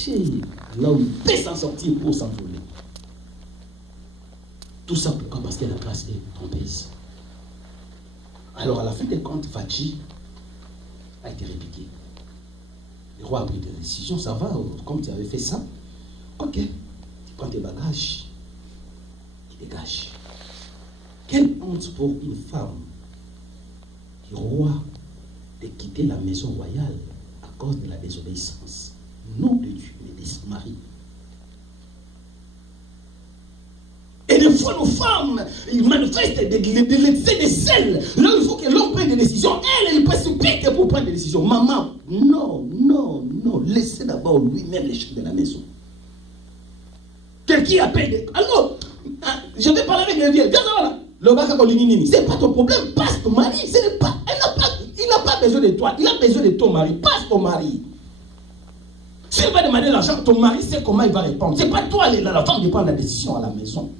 chercher là où il peut s'en sortir pour s'envoler. Tout ça pourquoi? Parce que la grâce est trompeuse. Alors à la fin des comptes, Fachi a été répliqué. Le roi a pris des décisions, ça va, comme tu avais fait ça, ok, tu prends tes bagages, tu dégages. Quelle honte pour une femme qui roi de quitter la maison royale à cause de la désobéissance. Non de Dieu, mais de son mari. Et des fois, nos femmes, ils manifestent l'excès de zèle. Là, il faut que l'homme prenne des décisions. Elle précipite pour prendre des décisions. Maman, non, non, non. Laissez d'abord lui-même les chefs de la maison. Quelqu'un appelle. Alors, je vais parler avec le vieux. Viens là. Le bac à l'unini. C'est pas ton problème. Passe ton mari. Il n'a pas besoin de toi. Il a besoin de ton mari. Passe ton mari. S'il va demander l'argent, ton mari sait comment il va répondre. C'est pas toi, la femme, de prendre la décision à la maison.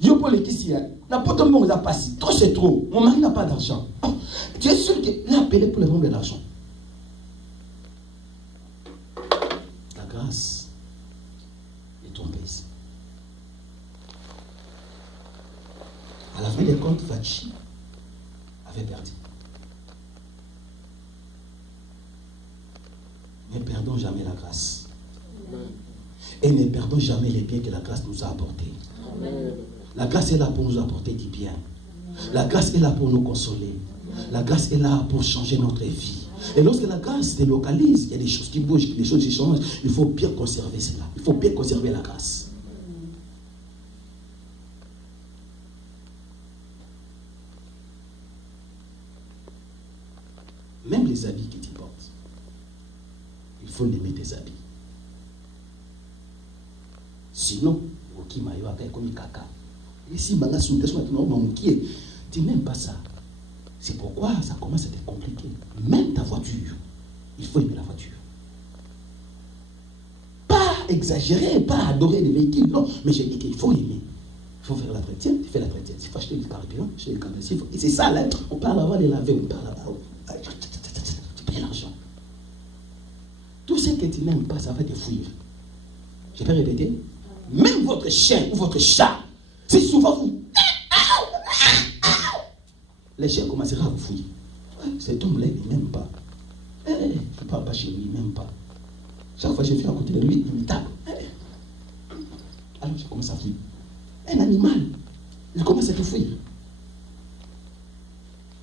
Yo pour les questions, la pote on a passé. Trop c'est trop. Mon mari n'a pas d'argent. Oh, tu es sûr qu'il a appelé pour le rendre de l'argent. La grâce est trompeuse. À la fin des comptes, Fachi avait perdu. Ne perdons jamais la grâce. Amen. Et ne perdons jamais les biens que la grâce nous a apportés. Amen. La grâce est là pour nous apporter du bien. La grâce est là pour nous consoler. La grâce est là pour changer notre vie. Et lorsque la grâce te localise, il y a des choses qui bougent, des choses qui changent. Il faut bien conserver cela. Il faut bien conserver la grâce. Même les habits que tu portes, il faut aimer tes habits. Sinon, comme caca. Et si tu n'aimes pas ça. C'est pourquoi ça commence à être compliqué. Même ta voiture, il faut aimer la voiture. Pas exagérer, pas adorer les véhicules, non. Mais j'ai dit qu'il faut aimer. Il faut faire l'entretien, tu fais l'entretien. Il faut acheter le carburant, acheter le carburant. Et c'est ça, là. On parle avant de laver, on parle avant. Tu payes l'argent. Tout ce que tu n'aimes pas, ça va te fuir. Je peux répéter? Même votre chien ou votre chat, si souvent vous... Les chiens commenceront à vous fouiller. Cet homme-là, il n'aime pas. Je ne parle pas chez lui, il n'aime pas. Chaque fois que je viens à côté de lui, il me tape. Alors je commence à fouiller. Un animal, il commence à te fouiller.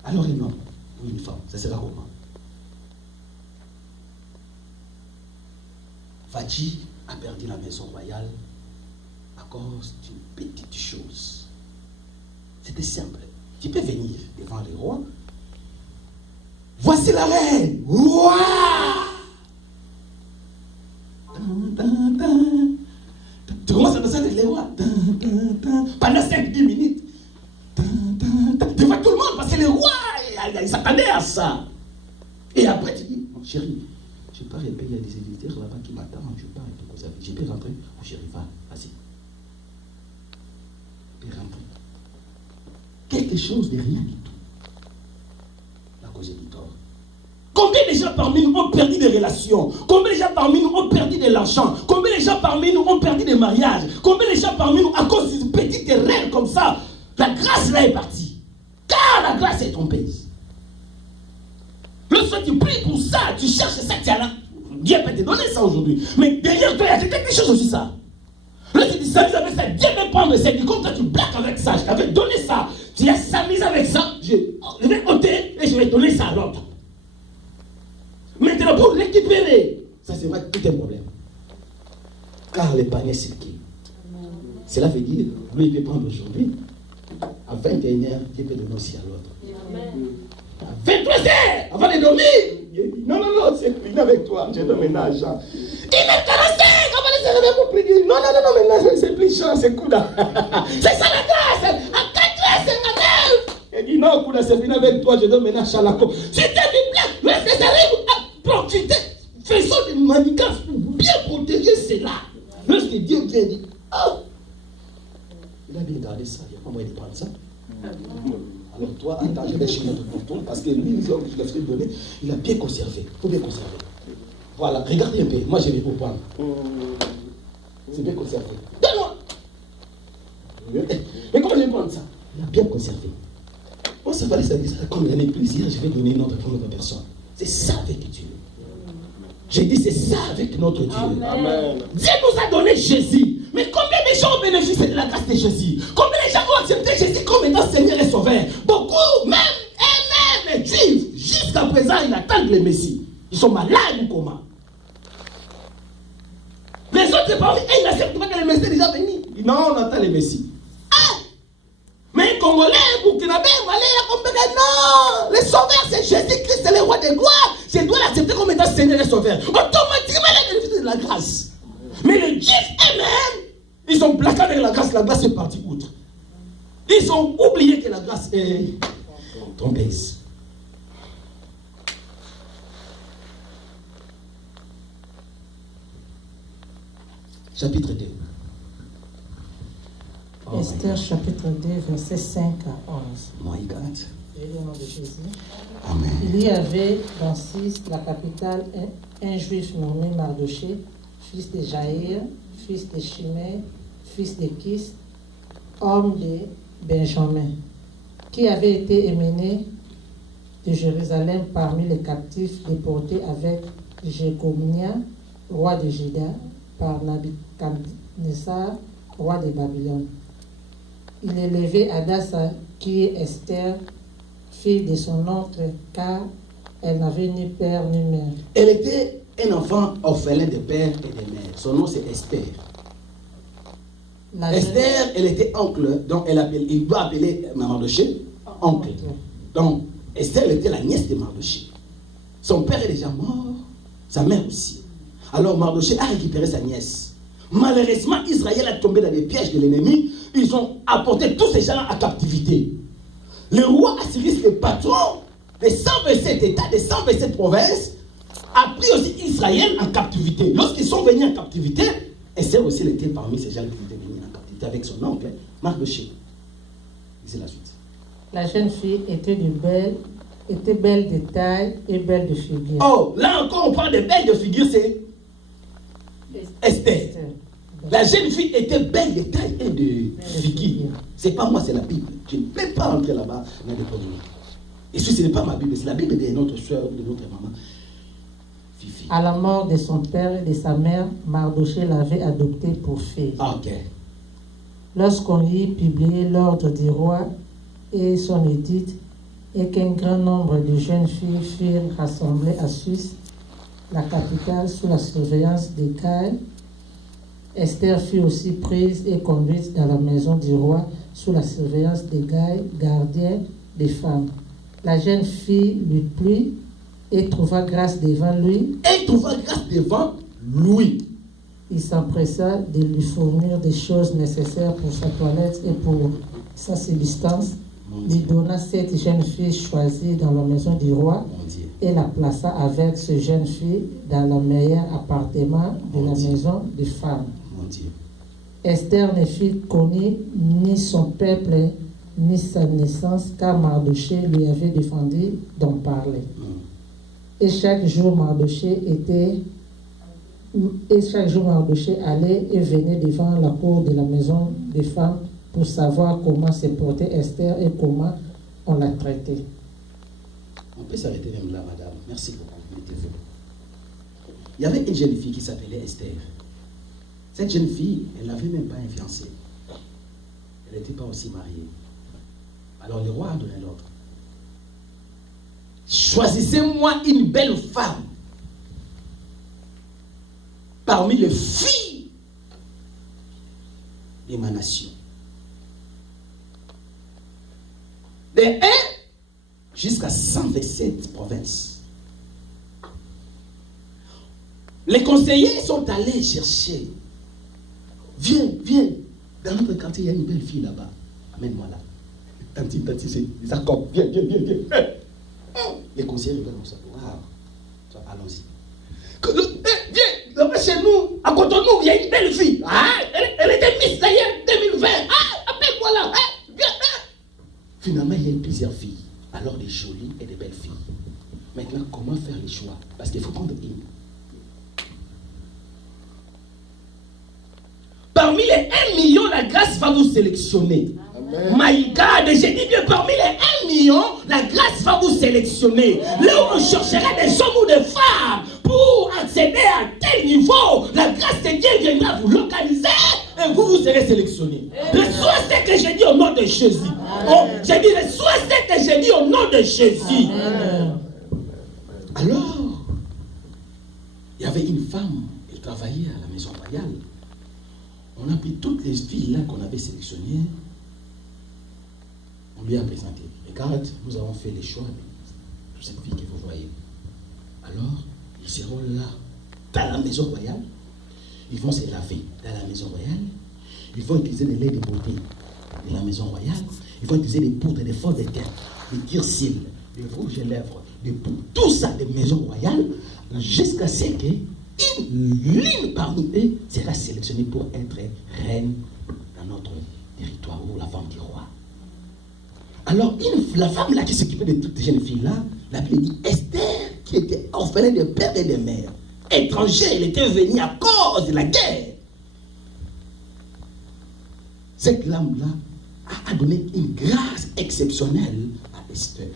Alors un homme ou une femme, ça sera comment? Fachi a perdu la maison royale à cause d'une petite chose. C'était simple. Tu peux venir devant les rois. Voici la reine. Ouah! Tu commences à danser avec les rois. Pendant 5-10 minutes. Devant tout le monde, parce que les rois, ils s'attendaient à ça. Et après, tu dis, mon chéri, je pars et il y a des éditeurs là-bas qui m'attendent. Je pars et tout. Je peux rentrer. Mon chéri, vas-y. Je peux rentrer. Quelque chose de rien du tout. La cause du tort. Combien de gens parmi nous ont perdu des relations? Combien de gens parmi nous ont perdu de l'argent? Combien de gens parmi nous ont perdu des mariages? Combien de gens parmi nous, à cause d'une petite erreur comme ça, la grâce là est partie? Car la grâce est trompeuse. Lorsque tu pries pour ça, tu cherches ça, Dieu peut te donner ça aujourd'hui. Mais derrière toi, il y a quelque chose aussi ça. Lorsque tu s'amuses avec ça, Dieu peut prendre ça. Et comme toi, tu blagues avec ça, je t'avais donné ça. Tu as s'amusé avec ça, je vais ôter et je vais donner ça à l'autre. Maintenant, pour récupérer, ça c'est vrai, tout est problème. Car le panier c'est qui? Cela veut dire, lui il peut prendre aujourd'hui, à 21h, il peut donner aussi à l'autre. À 23h, avant de dormir, il dit, non, c'est fini avec toi, je donne un argent. Il est 45, avant de se réveiller pour prier. Non, maintenant c'est plus cher, c'est Kouda. C'est ça la grâce, à 4h, c'est la 9. Il dit, non, Kouda, c'est fini avec toi, je donne maintenant Chalako. Si tu es du blague, lorsque ça arrive, profitez, faisons des manigances pour bien protéger cela. Lorsque Dieu vient dire, oh, il a bien gardé ça, il n'y a pas moyen de prendre ça. Alors toi, attends, je vais chez notre tonton, parce que lui, il a fait donner, il a bien conservé. Il faut bien conserver. Voilà, regardez un peu. Moi, je vais vous prendre. C'est bien conservé. Donne-moi. Mais comment je vais prendre ça? Il a bien conservé. Moi, ça fallait ça comme il y a plaisir, je vais donner une autre pour notre personne. C'est ça avec Dieu. J'ai dit, c'est ça avec notre Dieu. Amen. Dieu nous a donné Jésus. Mais combien de gens ont bénéficié de la grâce de Jésus? Combien de gens ont accepté Jésus comme étant Seigneur et Sauveur? Beaucoup, même les Juifs, jusqu'à présent, ils attendent le Messie. Ils sont malades ou comment? Les autres parmi ils n'acceptent pas que le Messie est déjà venu. Non, on attend le Messie. Ah! Mais les Congolais, Burkinabé, Malais, non! Le Sauveur, c'est Jésus-Christ, c'est le roi de gloire. Je dois l'accepter comme étant Seigneur et Sauveur. Automatiquement, il a bénéficié de la grâce. Mais les Juifs eux-mêmes, ils ont plaqué avec la grâce est partie outre. Ils ont oublié que la grâce est trompeuse. Chapitre 2. Esther chapitre 2, versets 5 à 11. My God. Et le nom de Jésus. Amen. Il y avait dans Cis, la capitale, un juif nommé Mardoché, fils de Jaïr, fils de Shimei, fils de Kis, homme de Benjamin, qui avait été émené de Jérusalem parmi les captifs déportés avec Jéconia, roi de Juda, par Nabuchodonosor, roi de Babylone. Il élevait Hadassa, qui est Esther, fille de son oncle, car elle n'avait ni père ni mère. Elle était un enfant orphelin de père et de mère. Son nom c'est Esther. Esther, elle était oncle, donc il doit appeler Mardoché oncle. Donc Esther, elle était la nièce de Mardoché. Son père est déjà mort, sa mère aussi. Alors Mardoché a récupéré sa nièce. Malheureusement, Israël a tombé dans les pièges de l'ennemi. Ils ont apporté tous ces gens à captivité. Le roi Assyris, le patron des 127 États, des 127 provinces, a pris aussi Israël en captivité. Lorsqu'ils sont venus en captivité, Esther aussi était parmi ces gens qui étaient venus en captivité avec son oncle, Mardoché. C'est la suite. La jeune fille était belle de taille et belle de figure. Oh, là encore, on parle de belle de figure, c'est Esther. La jeune fille était belle de taille et de figure. C'est pas moi, c'est la Bible. Je ne peux pas entrer là-bas dans des polémiques. Et ce n'est pas ma Bible, c'est la Bible de notre soeur, de notre maman. Fifi. À la mort de son père et de sa mère, Mardoché l'avait adoptée pour fille. Ok. Lorsqu'on y publiait l'ordre du roi et son édite, et qu'un grand nombre de jeunes filles furent rassemblées à Suisse, la capitale, sous la surveillance des Caïs, Esther fut aussi prise et conduite dans la maison du roi sous la surveillance des gardiens des femmes. La jeune fille lui plut et trouva grâce devant lui. Et trouva grâce devant lui. Il s'empressa de lui fournir des choses nécessaires pour sa toilette et pour sa subsistance. Il donna cette jeune fille choisie dans la maison du roi et la plaça avec ce jeune fille dans le meilleur appartement de la maison des femmes. Esther ne fit connaître ni son peuple ni sa naissance, car Mardoché lui avait défendu d'en parler. Et chaque jour Mardoché allait et venait devant la cour de la maison des femmes pour savoir comment se portait Esther et comment on la traitait. On peut s'arrêter même là, madame. Merci beaucoup. Mettez-vous. Il y avait une jeune fille qui s'appelait Esther. Cette jeune fille, elle n'avait même pas un fiancé. Elle n'était pas aussi mariée. Alors le roi a donné l'ordre. Choisissez-moi une belle femme parmi les filles de ma nation. De 1 jusqu'à 127 provinces. Les conseillers sont allés chercher. Viens. Dans notre quartier, il y a une belle fille là-bas. Amène-moi là. Tanti, c'est Jacob. Viens. Les conseillers regardent comme ça. Waouh. Allons-y. Viens, là-bas chez nous, à côté de nous, il y a une belle fille. Elle était Miss d'ailleurs 2020. Appelle-moi là. Viens. Finalement, il y a eu plusieurs filles. Alors des jolies et des belles filles. Maintenant, comment faire les choix? Parce qu'il faut prendre une. la grâce va vous sélectionner. Amen. My God, j'ai dit bien parmi les 1 million, la grâce va vous sélectionner. Là où on cherchera des hommes ou des femmes pour accéder à tel niveau, la grâce de Dieu viendra vous localiser et vous serez sélectionné. Reçois ce que j'ai dit au nom de Jésus. Oh, j'ai dit, reçois ce que j'ai dit au nom de Jésus. Amen. Alors, il y avait une femme, elle travaillait à la maison royale. On a pris toutes les filles là qu'on avait sélectionnées. On lui a présenté. Regarde, nous avons fait les choix de toutes ces filles que vous voyez. Alors, ils seront là, dans la maison royale. Ils vont se laver dans la maison royale. Ils vont utiliser des laits de beauté de la maison royale. Ils vont utiliser des poudres, des forts de terre, des tire-cils, des rouges à lèvres, des poudres. Tout ça des maisons royales, jusqu'à ce qu'une ligne parmi eux sera sélectionnée pour être reine dans notre territoire ou la femme du roi. Alors, la femme là qui s'occupait de toutes ces jeunes filles-là, la Bible dit Esther, qui était orpheline de père et de mère, étrangère, elle était venue à cause de la guerre. Cette lame-là a donné une grâce exceptionnelle à Esther.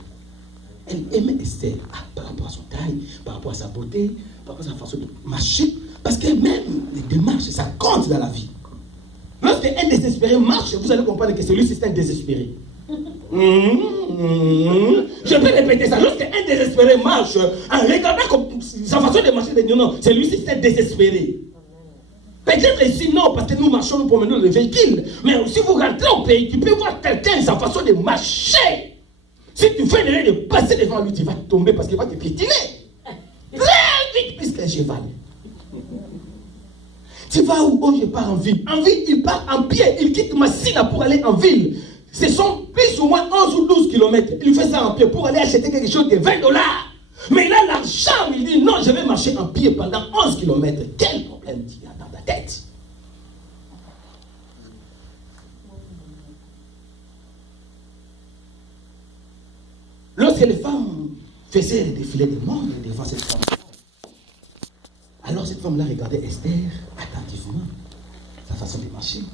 Elle aimait Esther par rapport à son taille, par rapport à sa beauté, par rapport à sa façon de marcher, parce que même les démarches, ça compte dans la vie. Lorsqu'un désespéré marche, vous allez comprendre que celui-ci c'est un désespéré. Je peux répéter ça. Lorsqu'un désespéré marche, en regardant sa façon de marcher, non, celui-ci c'est désespéré. Peut-être ici non, parce que nous marchons, nous promenons le véhicule. Mais si vous rentrez au pays, tu peux voir quelqu'un, sa façon de marcher. Si tu fais l'erreur de passer devant lui, tu vas tomber parce qu'il va te piétiner. Très vite, puisqu'un cheval. Tu vas où? Oh, je pars en ville. En ville, il part en pied. Il quitte Massina pour aller en ville. Ce sont plus ou moins 11 ou 12 kilomètres. Il fait ça en pied pour aller acheter quelque chose de $20. Mais il a l'argent. Il dit non, je vais marcher en pied pendant 11 kilomètres. Quel problème tu as dans ta tête? Lorsque les femmes faisaient le défilé des mondes devant cette femme, alors cette femme-là regardait Esther attentivement, sa façon de marcher.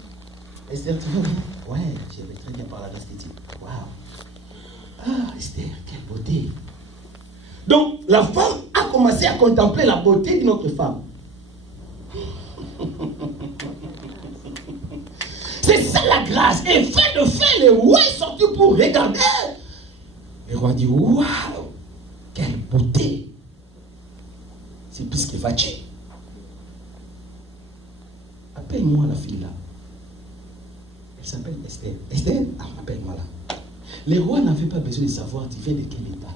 Esther, tu vas bien? Ouais, je vais très bien par la grâce de Dieu. Waouh! Ah, Esther, quelle beauté! Donc, la femme a commencé à contempler la beauté d'une autre femme. C'est ça la grâce. Et fin de fin, le roi est sorti pour regarder. Le roi dit, waouh, quelle beauté. C'est plus que va-t-il. Appelle-moi la fille là. Elle s'appelle Esther. Esther, appelle-moi là. Le roi n'avait pas besoin de savoir tu viens de quel état,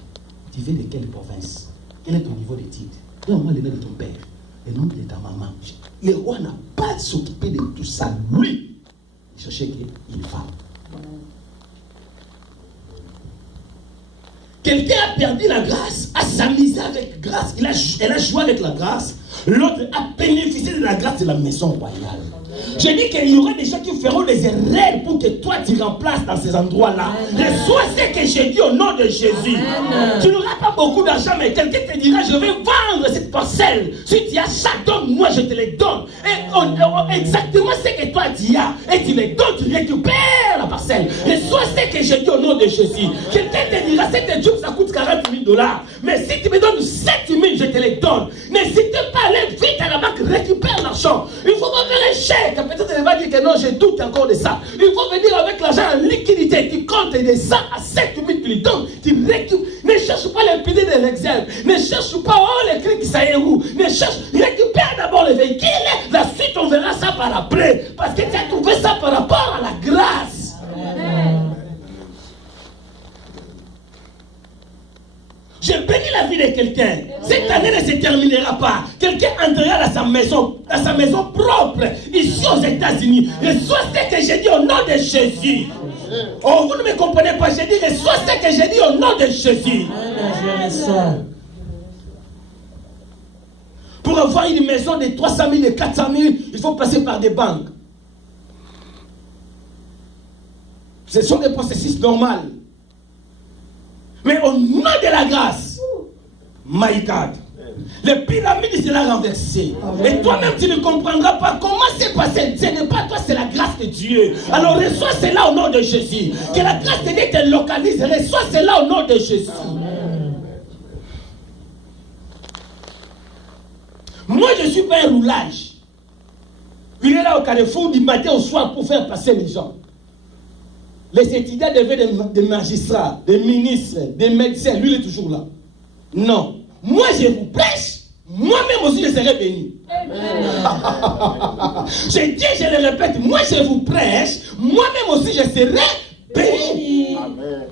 tu viens de quelle province, quel est ton niveau d'études. Donne-moi le nom de ton père, le nom de ta maman. Le roi n'a pas à s'occuper de tout ça. Lui, il cherchait une femme. Quelqu'un a perdu la grâce, a s'amusé avec grâce, elle a joué avec la grâce. L'autre a bénéficié de la grâce de la maison royale. Je dis qu'il y aura des gens qui feront des erreurs pour que toi tu remplaces dans ces endroits-là. Reçois ce que j'ai dit au nom de Jésus. Amen. Tu n'auras pas beaucoup d'argent, mais quelqu'un te dira je vais vendre cette parcelle. Si tu as ça, donne-moi, je te les donne. Et exactement ce que toi tu as. Et tu les donnes, tu récupères la parcelle. Reçois ce que j'ai dit au nom de Jésus. Quelqu'un te dira cette job ça coûte $40,000. Mais si tu me donnes 7,000, je te les donne. N'hésite pas à aller vite à la banque, récupère l'argent. Il faut pas faire un chèque. Peut-être elle va dire que non, je doute encore de ça. Il faut venir avec l'argent en liquidité. Tu comptes de ça à 7,000, tu lui donnes. Tu récupères. Ne cherche pas l'impunité de l'exemple. Ne cherche pas, oh, les cris qui ça est où. Ne cherche. Récupère d'abord le véhicule. La suite, on verra ça par après. Parce que tu as trouvé ça par rapport à la grâce. Amen. Je bénis la vie de quelqu'un. Cette année ne se terminera pas. Quelqu'un entrera dans sa maison propre, ici aux États-Unis. Reçois ce que j'ai dit au nom de Jésus. Oh, vous ne me comprenez pas. J'ai dit, reçois ce que j'ai dit au nom de Jésus. Pour avoir une maison de 300 000 et 400 000, il faut passer par des banques. Ce sont des processus normaux. Mais au nom de la grâce, my God, Les pyramides sera renversée. Et toi-même, tu ne comprendras pas comment c'est passé. Ce n'est pas toi, c'est la grâce de Dieu. Alors reçois cela au nom de Jésus. Que la grâce de Dieu te localise. Reçois cela au nom de Jésus. Moi, je ne suis pas un roulage. Il est là au carrefour du matin au soir pour faire passer les gens. Les étudiants devaient des magistrats, des ministres, des médecins. Lui, il est toujours là. Non. Moi, je vous prêche. Moi-même aussi, je serai béni. Je dis, je le répète. Moi, je vous prêche. Moi-même aussi, je serai béni. Amen.